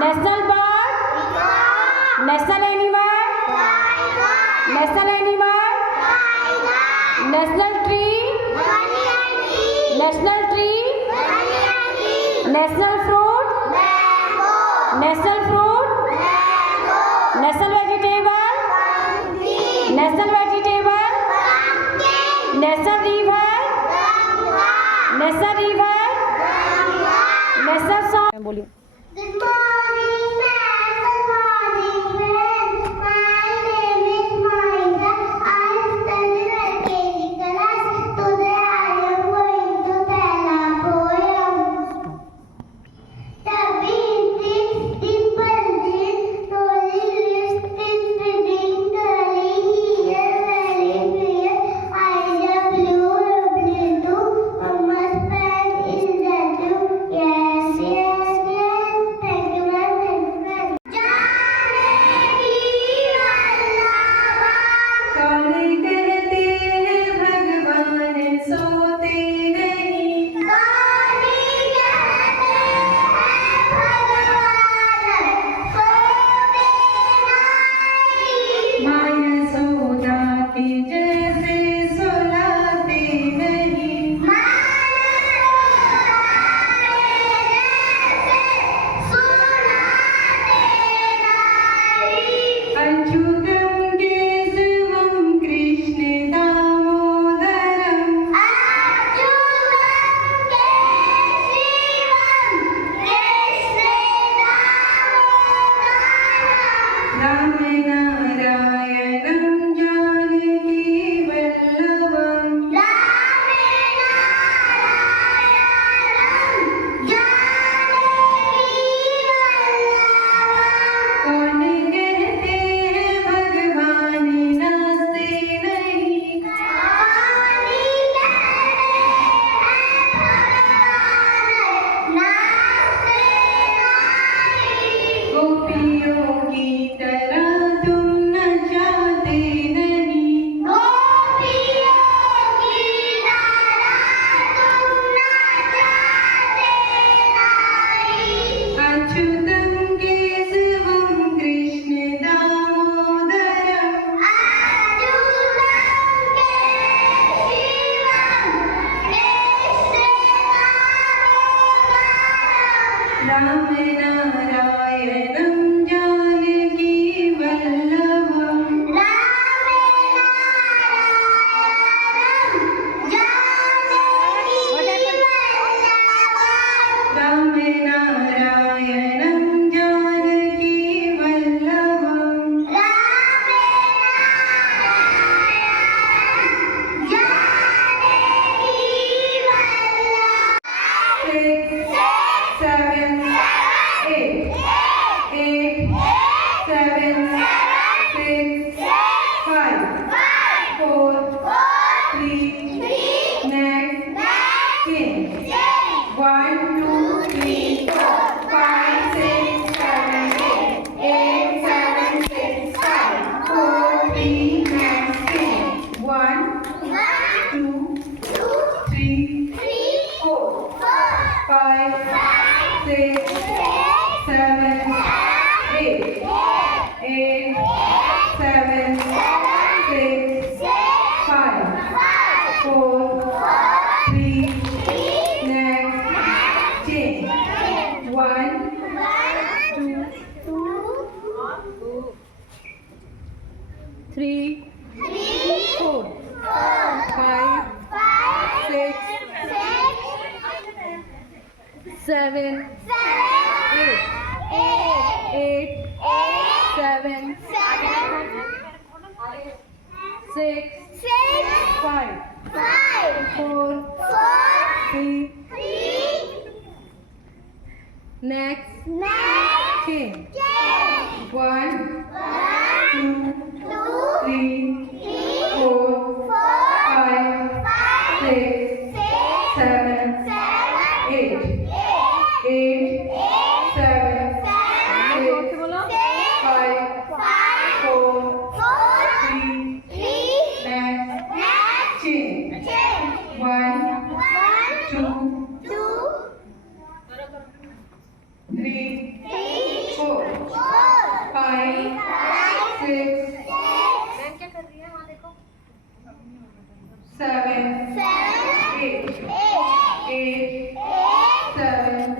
National bird. National animal. National animal. National tree. National tree. National fruit. National fruit. National vegetable. National vegetable. National river. National river. National song. बोलिए. Good morning, ma'am. Good morning, friends. My name is Maida. I study in LKG class. Today I am going to tell a poem. The beating, dimple jeans, slowly lifting, spreading, curly hair, very clear. Eyes are blue, lovely too. Mama's pen is red too. Yes, yes, yes. Thank you, ma'am. Thank you, ma'am. Janaki वल्लभा कौन कहते हैं भगवान सोते नहीं, कौनी कहते हैं भगवान सोते नहीं। माया सोदा के जैसे सुलाते नहीं, अच्युतं केशवं कृष्ण दामोदरं, राम नारायणं जानकी वल्लभं, कौन कहते हैं भगवान नाचते नहीं, गोपियों की तरह तुम नचाते नहीं, अच्युतं केशवं कृष्ण दामोदरं, राम नारायणं जानकी वल्लभं, राम नारायणं Janaki वल्लभं, six, seven, eight, 7, 6, 5, 4, 3, next, 10. 1, 2, 3, 4, 5, 6, 7, 8, 8, 7, 6, 5, 4, 3, next, 10. 1, 2, 3, 4, 5, 6, 7, 8, 8, 7, 6, 5, 4, 3, next, 10. 1, 2, 3, 4, 5, 6, 7, 8, 7, 6, 5, 4, 3, next, 10. 1, 2, 3, 4, 5, 6, 7, 8, 8, 7, 6, 5, 4, 3, next, 10. 1, 2, 3, 5, 6, 7, 8, 7,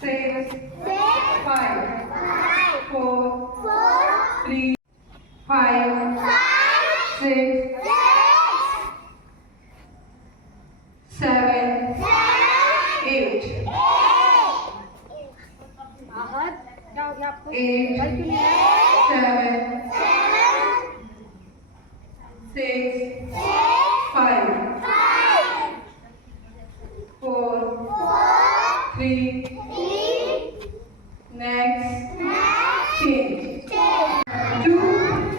6, 5, 4, 3, 5, 6, 7, 8, 8, 7, 6, 5, 4, 3, next, change. 2,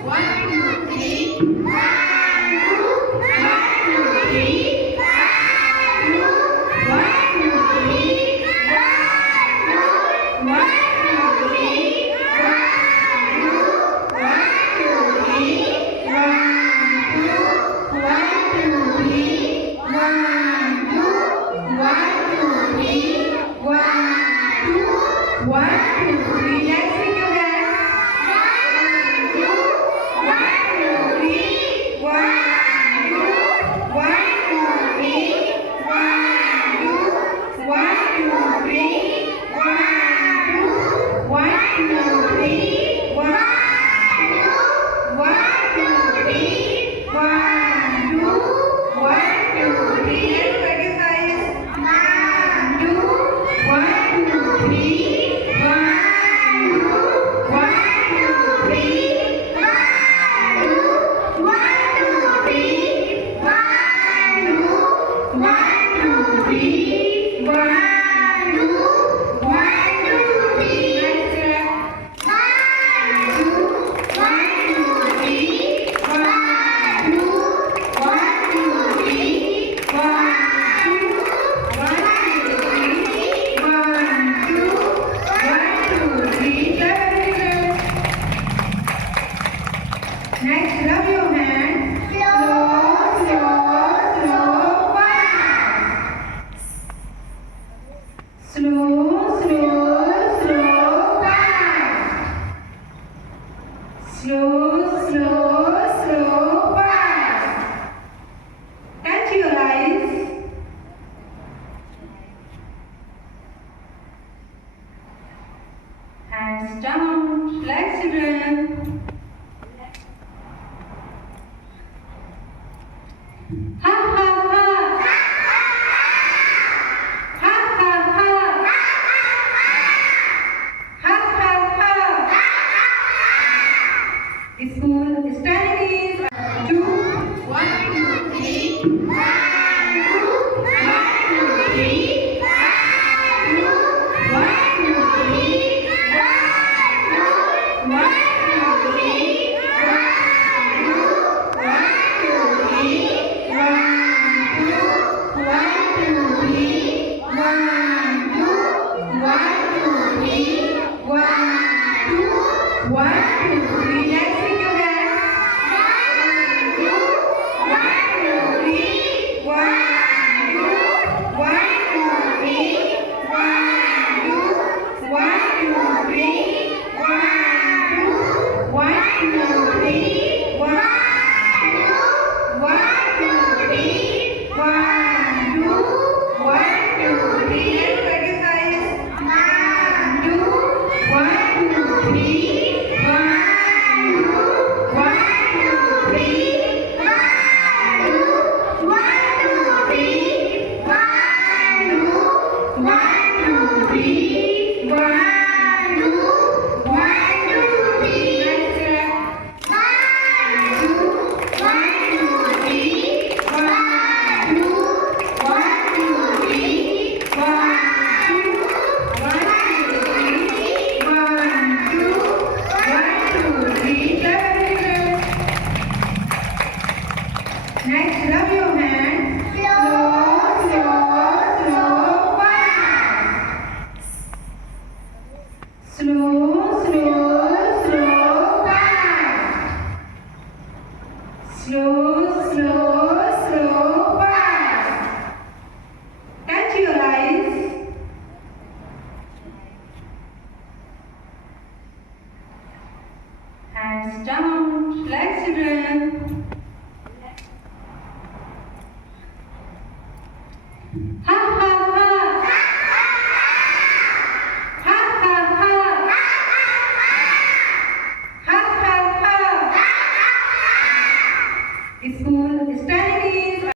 1, 2, 3, 1, 2, 3, 1, 2, 3, 1, 2, 3, 1, 2, 3, school